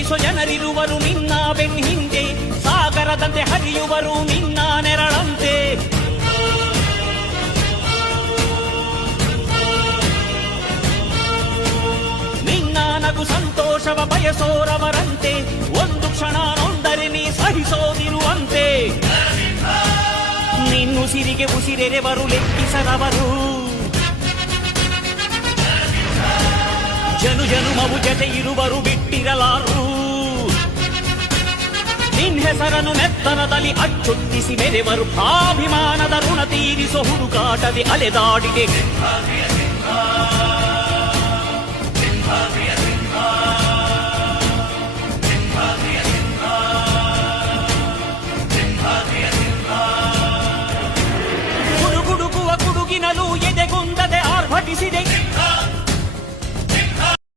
ಪ್ರೀತಿಸೋ ಜನರಿರುವರು ನಿನ್ನ ಬೆನ್ನ ಹಿಂದೆ, ಸಾಗರದಂತೆ ಹರಿಯುವರು ನಿನ್ನ ನೆರಳಂತೆ. ನಿನ್ನ ನಗು ಸಂತೋಷವ ಬಯಸೋರವರಂತೆ, ಒಂದು ಕ್ಷಣ ನೊಂದರೆ ನೀ ಸಹಿಸೋದಿರುವಂತೆ. ನಿನ್ನುಸಿರಿಗೆ ಉಸಿರೆರೆವರು ಲೆಕ್ಕಿಸದವರು, ಜನು ಜನುಮವು ಜತೆ ಇರುವರು ಬಿಟ್ಟಿರಲಾರು. ನಿನ್ ಹೆಸರನ್ನು ನೆತ್ತರದಲ್ಲಿ ಅಚ್ಚೊತ್ತಿಸಿ ಮೆರೆವರು, ಆಭಿಮಾನದ ಋಣ ತೀರಿಸೋ ಹುಡುಕಾಟದೆ ಅಲೆದಾಡಿದೆ.